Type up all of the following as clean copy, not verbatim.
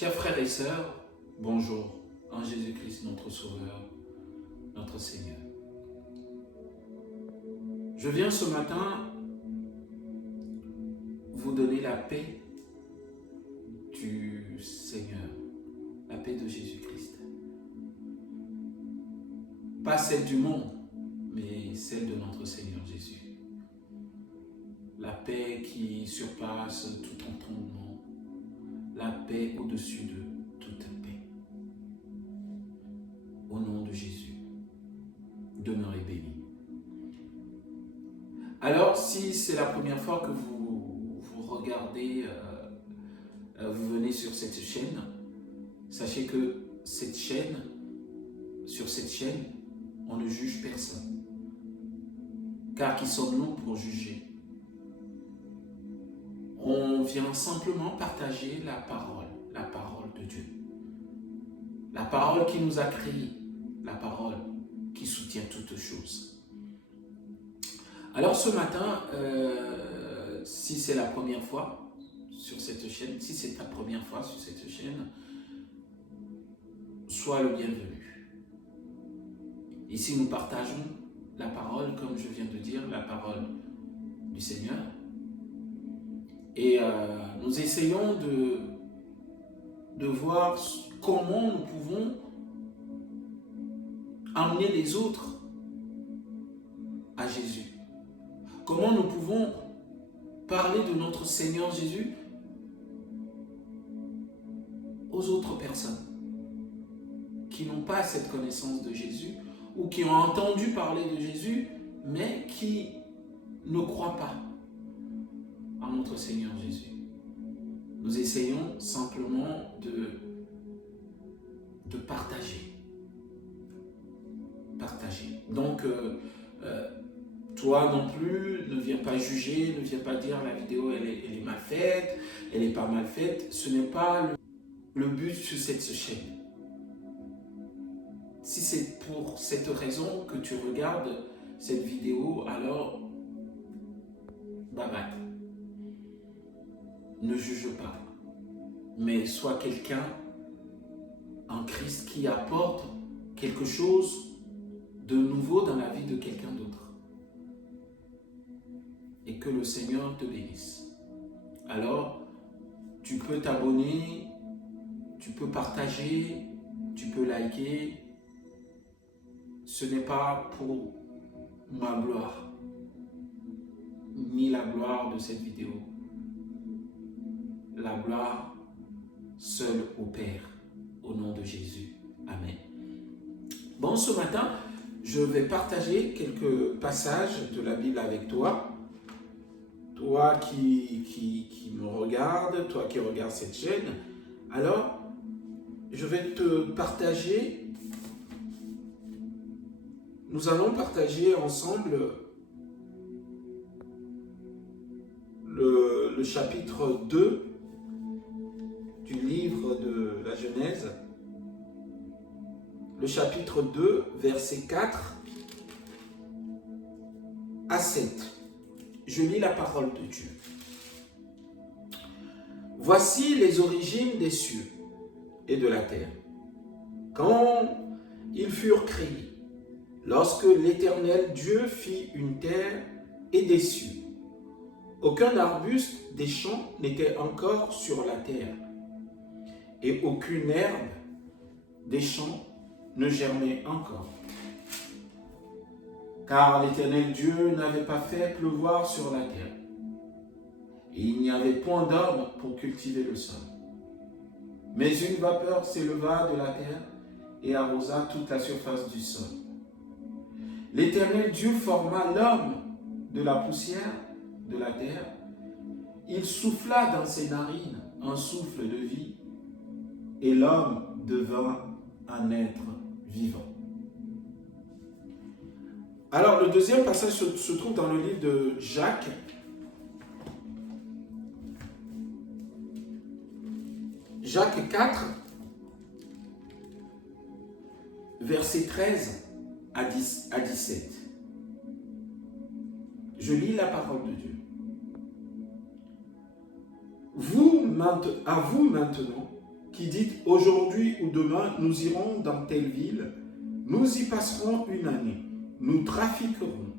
Chers frères et sœurs, bonjour en Jésus-Christ, notre Sauveur, notre Seigneur. Je viens ce matin vous donner la paix du Seigneur, la paix de Jésus-Christ. Pas celle du monde, mais celle de notre Seigneur Jésus. La paix qui surpasse tout entendement, la paix au-dessus de toute paix. Au nom de Jésus, demeurez bénis. Alors, si c'est la première fois que vous regardez, vous venez sur cette chaîne, sachez que sur cette chaîne, on ne juge personne. Car qui sommes-nous pour juger? On vient simplement partager la parole de Dieu. La parole qui nous a créés, la parole qui soutient toutes choses. Alors ce matin, si c'est la première fois sur cette chaîne, si c'est ta première fois sur cette chaîne, sois le bienvenu. Ici nous partageons la parole, comme je viens de dire, la parole du Seigneur. Et nous essayons de voir comment nous pouvons amener les autres à Jésus. Comment nous pouvons parler de notre Seigneur Jésus aux autres personnes qui n'ont pas cette connaissance de Jésus ou qui ont entendu parler de Jésus mais qui ne croient pas à notre Seigneur Jésus. Nous essayons simplement de partager. Donc, toi non plus, ne viens pas juger, ne viens pas dire la vidéo elle est mal faite, elle n'est pas mal faite. Ce n'est pas le but sur cette chaîne. Si c'est pour cette raison que tu regardes cette vidéo, alors bye bye. Ne juge pas, mais sois quelqu'un en Christ qui apporte quelque chose de nouveau dans la vie de quelqu'un d'autre. Et que le Seigneur te bénisse. Alors, tu peux t'abonner, tu peux partager, tu peux liker. Ce n'est pas pour ma gloire, ni la gloire de cette vidéo. La gloire seule au Père, au nom de Jésus. Amen. Bon, ce matin, je vais partager quelques passages de la Bible avec toi. Toi qui me regardes, toi qui regardes cette chaîne. Alors, je vais te partager. Nous allons partager ensemble le chapitre 2 du livre de la Genèse, le chapitre 2, versets 4 à 7. Je lis la parole de Dieu. Voici les origines des cieux et de la terre. Quand ils furent créés, lorsque l'Éternel Dieu fit une terre et des cieux, aucun arbuste des champs n'était encore sur la terre, et aucune herbe des champs ne germait encore. Car l'Éternel Dieu n'avait pas fait pleuvoir sur la terre, et il n'y avait point d'homme pour cultiver le sol. Mais une vapeur s'éleva de la terre et arrosa toute la surface du sol. L'Éternel Dieu forma l'homme de la poussière de la terre. Il souffla dans ses narines un souffle de vie, et l'homme devint un être vivant. Alors, le deuxième passage se trouve dans le livre de Jacques. Jacques 4, versets 13 à 17. Je lis la parole de Dieu. À vous maintenant, qui dites aujourd'hui ou demain, nous irons dans telle ville, nous y passerons une année, nous trafiquerons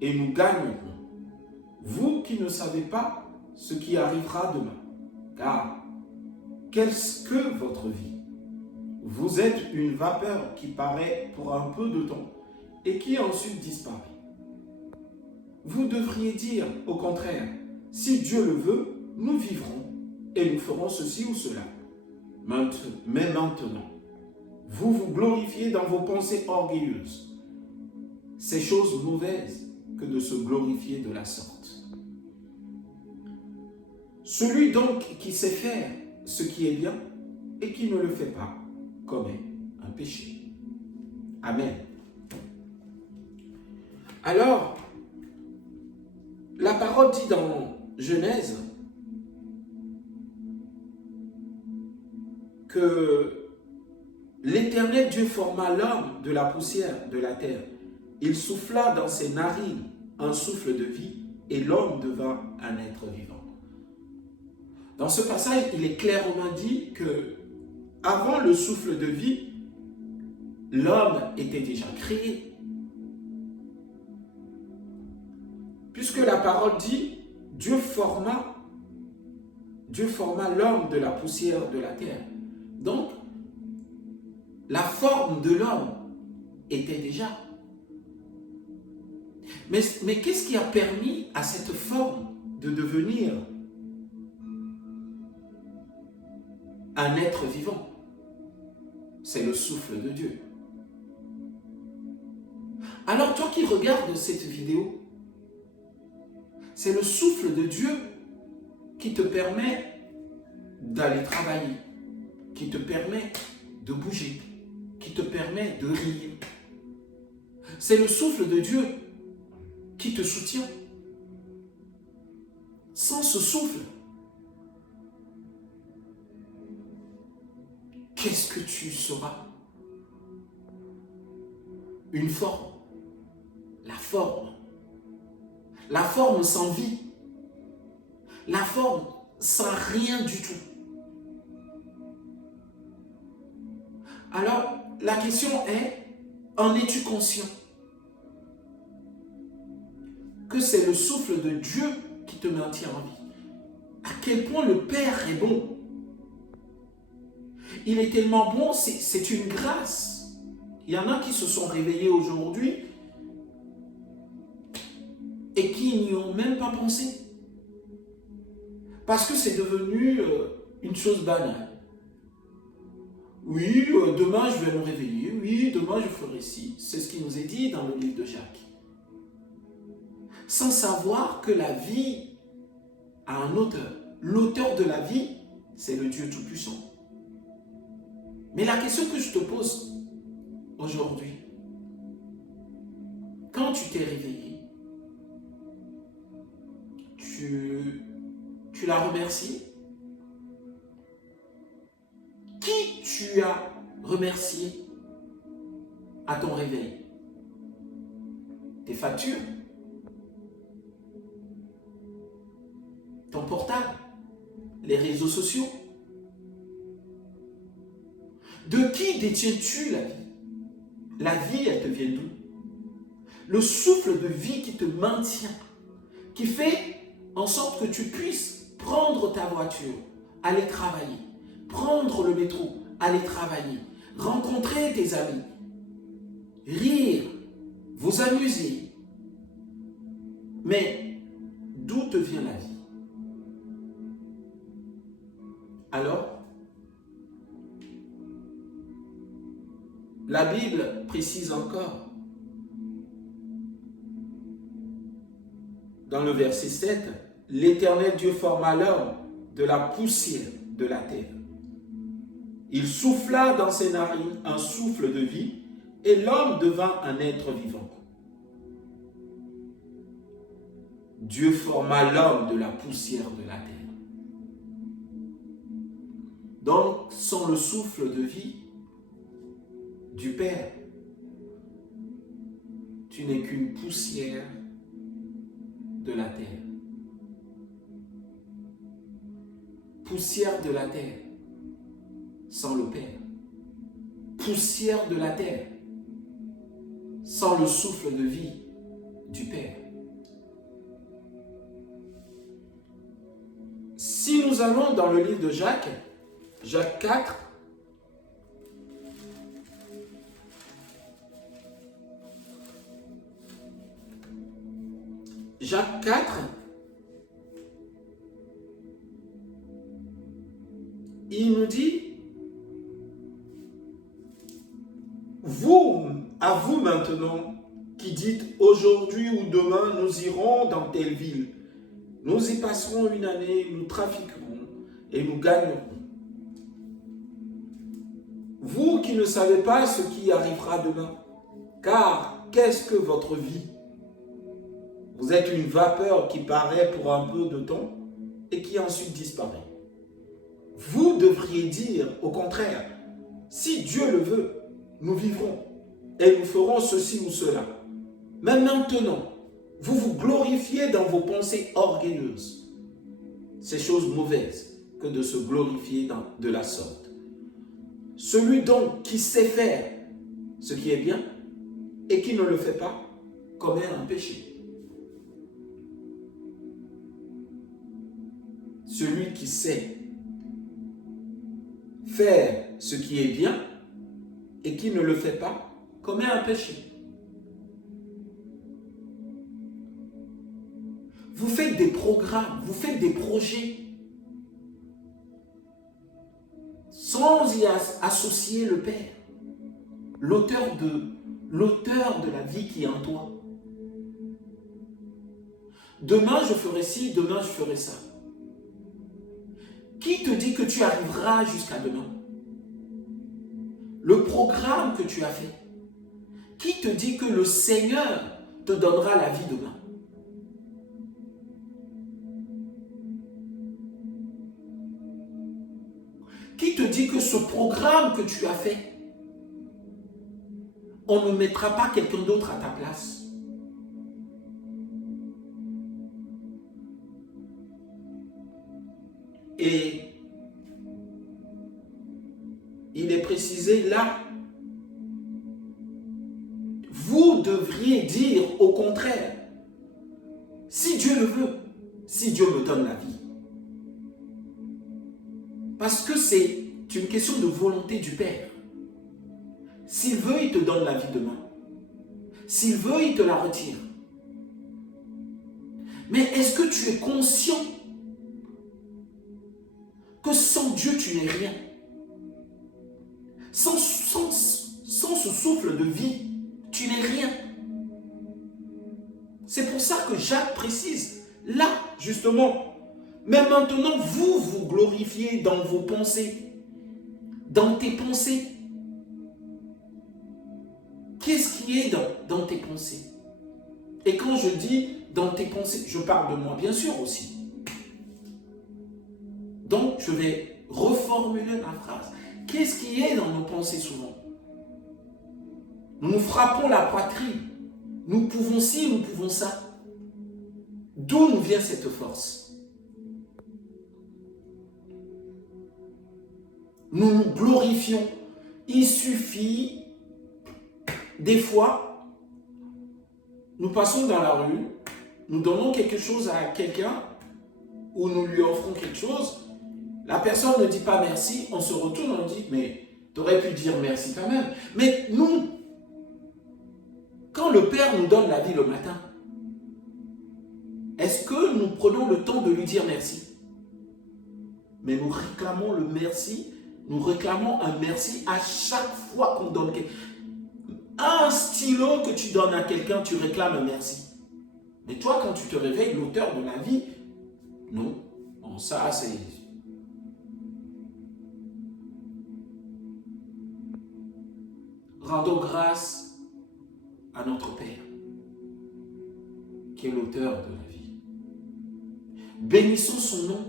et nous gagnerons. Vous qui ne savez pas ce qui arrivera demain, car qu'est-ce que votre vie? Vous êtes une vapeur qui paraît pour un peu de temps et qui ensuite disparaît. Vous devriez dire, au contraire, si Dieu le veut, nous vivrons et nous ferons ceci ou cela. Mais maintenant, vous vous glorifiez dans vos pensées orgueilleuses. C'est chose mauvaise que de se glorifier de la sorte. Celui donc qui sait faire ce qui est bien et qui ne le fait pas commet un péché. Amen. Alors, la parole dit dans Genèse que l'Éternel Dieu forma l'homme de la poussière de la terre. Il souffla dans ses narines un souffle de vie et l'homme devint un être vivant. Dans ce passage, il est clairement dit que avant le souffle de vie, l'homme était déjà créé. Puisque la parole dit, Dieu forma l'homme de la poussière de la terre. Donc, la forme de l'homme était déjà. Mais qu'est-ce qui a permis à cette forme de devenir un être vivant? C'est le souffle de Dieu. Alors toi qui regardes cette vidéo, c'est le souffle de Dieu qui te permet d'aller travailler, qui te permet de bouger, qui te permet de rire. C'est le souffle de Dieu qui te soutient. Sans ce souffle, qu'est-ce que tu seras? Une forme. La forme. La forme sans vie. La forme sans rien du tout. Alors, la question est, en es-tu conscient que c'est le souffle de Dieu qui te maintient en vie? À quel point le Père est bon. Il est tellement bon, c'est une grâce. Il y en a qui se sont réveillés aujourd'hui et qui n'y ont même pas pensé. Parce que c'est devenu une chose banale. Oui, demain je vais me réveiller. Oui, demain je ferai ci. C'est ce qui nous est dit dans le livre de Jacques. Sans savoir que la vie a un auteur. L'auteur de la vie, c'est le Dieu Tout-Puissant. Mais la question que je te pose aujourd'hui, quand tu t'es réveillé, tu l'as remercié? Qui tu as remercié à ton réveil? Tes factures? Ton portable? Les réseaux sociaux? De qui détiens-tu la vie? La vie, elle te vient d'où? Le souffle de vie qui te maintient, qui fait en sorte que tu puisses prendre ta voiture, aller travailler, prendre le métro, aller travailler, rencontrer tes amis, rire, vous amuser. Mais d'où te vient la vie? Alors, la Bible précise encore, dans le verset 7, l'Éternel Dieu forma l'homme de la poussière de la terre. Il souffla dans ses narines un souffle de vie et l'homme devint un être vivant. Dieu forma l'homme de la poussière de la terre. Donc, sans le souffle de vie du Père, tu n'es qu'une poussière de la terre. Poussière de la terre. sans le Père. Poussière de la terre sans le souffle de vie du Père. Si nous allons dans le livre de Jacques, Jacques 4, Jacques 4, il nous dit, à vous maintenant, qui dites aujourd'hui ou demain, nous irons dans telle ville. Nous y passerons une année, nous trafiquerons et nous gagnerons. Vous qui ne savez pas ce qui arrivera demain, car qu'est-ce que votre vie? Vous êtes une vapeur qui paraît pour un peu de temps et qui ensuite disparaît. Vous devriez dire, au contraire, si Dieu le veut, nous vivrons et nous ferons ceci ou cela. Mais maintenant, vous vous glorifiez dans vos pensées orgueilleuses. C'est chose mauvaise que de se glorifier de la sorte. Celui donc qui sait faire ce qui est bien et qui ne le fait pas commet un péché. Celui qui sait faire ce qui est bien et qui ne le fait pas commet un péché. Vous faites des programmes, vous faites des projets sans y associer le Père, l'auteur de la vie qui est en toi. Demain, je ferai ci, demain, je ferai ça. Qui te dit que tu arriveras jusqu'à demain? Le programme que tu as fait. Qui te dit que le Seigneur te donnera la vie demain? Qui te dit que ce programme que tu as fait, on ne mettra pas quelqu'un d'autre à ta place? Et il est précisé là, vous devriez dire au contraire, si Dieu le veut, si Dieu me donne la vie. Parce que c'est une question de volonté du Père. S'il veut, il te donne la vie demain. S'il veut, il te la retire. Mais est-ce que tu es conscient que sans Dieu, tu n'es rien? Sans ce souffle de vie, tu n'es rien. C'est pour ça que Jacques précise, là, justement, mais maintenant, vous vous glorifiez dans vos pensées, dans tes pensées. Qu'est-ce qui est dans tes pensées? Et quand je dis dans tes pensées, je parle de moi, bien sûr aussi. Donc, je vais reformuler ma phrase. Qu'est-ce qui est dans nos pensées souvent? Nous nous frappons la poitrine. Nous pouvons ci, nous pouvons ça. D'où nous vient cette force? Nous nous glorifions. Il suffit, des fois, nous passons dans la rue, nous donnons quelque chose à quelqu'un ou nous lui offrons quelque chose. La personne ne dit pas merci, on se retourne, on dit, mais tu aurais pu dire merci quand même. Mais nous, quand le Père nous donne la vie le matin, est-ce que nous prenons le temps de lui dire merci? Mais nous réclamons le merci, nous réclamons un merci à chaque fois qu'on donne quelque chose. Un stylo que tu donnes à quelqu'un, tu réclames un merci. Mais toi, quand tu te réveilles, l'auteur de la vie, non. Bon, ça, c'est... Rendons grâce à notre Père, qui est l'auteur de la vie. Bénissons son nom,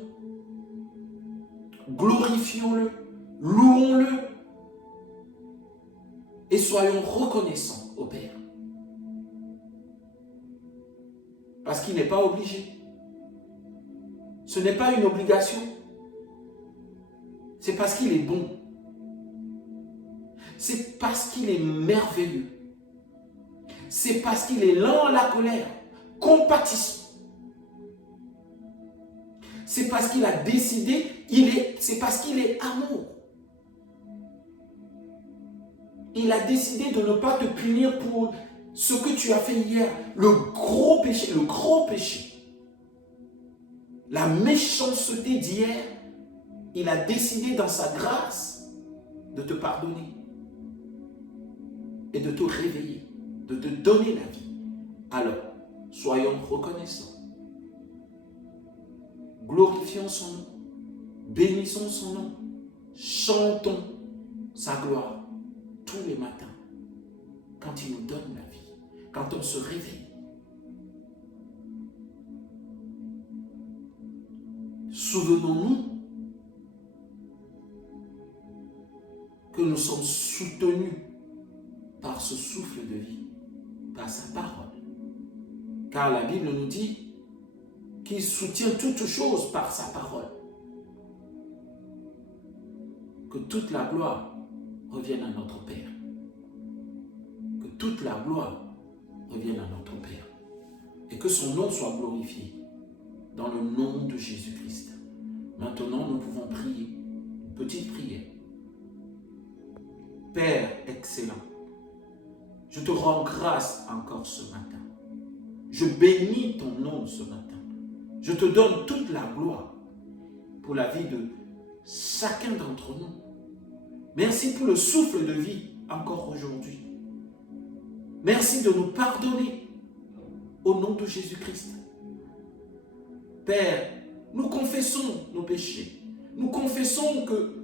glorifions-le, louons-le et soyons reconnaissants au Père. Parce qu'il n'est pas obligé. Ce n'est pas une obligation. C'est parce qu'il est bon. C'est parce qu'il est merveilleux. C'est parce qu'il est lent à la colère, compatissant. C'est parce qu'il a décidé, c'est parce qu'il est amour. Il a décidé de ne pas te punir pour ce que tu as fait hier, le gros péché, la méchanceté d'hier. Il a décidé dans sa grâce de te pardonner et de te réveiller, de te donner la vie. Alors, soyons reconnaissants. Glorifions son nom, bénissons son nom, chantons sa gloire tous les matins quand il nous donne la vie, quand on se réveille. Souvenons-nous que nous sommes soutenus par ce souffle de vie, par sa parole. Car la Bible nous dit qu'il soutient toutes choses par sa parole. Que toute la gloire revienne à notre Père. Que toute la gloire revienne à notre Père. Et que son nom soit glorifié dans le nom de Jésus-Christ. Maintenant, nous pouvons prier une petite prière. Père excellent, je te rends grâce encore ce matin. Je bénis ton nom ce matin. Je te donne toute la gloire pour la vie de chacun d'entre nous. Merci pour le souffle de vie encore aujourd'hui. Merci de nous pardonner au nom de Jésus-Christ. Père, nous confessons nos péchés. Nous confessons que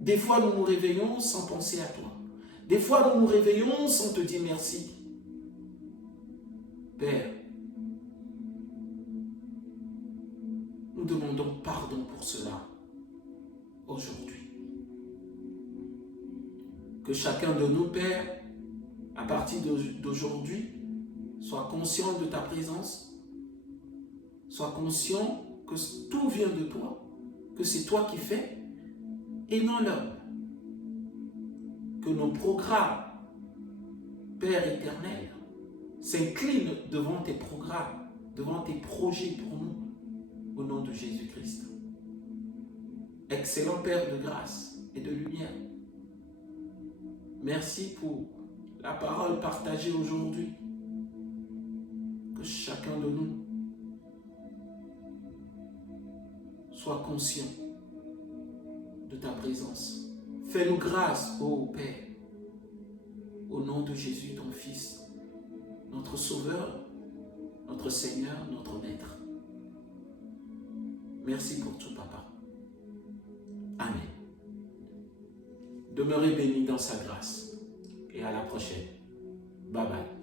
des fois nous nous réveillons sans penser à toi. Des fois nous nous réveillons sans te dire merci. Père, nous demandons pardon pour cela aujourd'hui. Que chacun de nous, Père, à partir d'aujourd'hui, soit conscient de ta présence, soit conscient que tout vient de toi, que c'est toi qui fais, et non l'homme. Que nos programmes, Père éternel, s'inclinent devant tes programmes, devant tes projets pour nous, au nom de Jésus-Christ. Excellent Père de grâce et de lumière, merci pour la parole partagée aujourd'hui. Que chacun de nous soit conscient de ta présence. Fais-nous grâce, ô Père, au nom de Jésus, ton Fils, notre Sauveur, notre Seigneur, notre Maître. Merci pour tout, Papa. Amen. Demeurez bénis dans sa grâce. Et à la prochaine. Bye bye.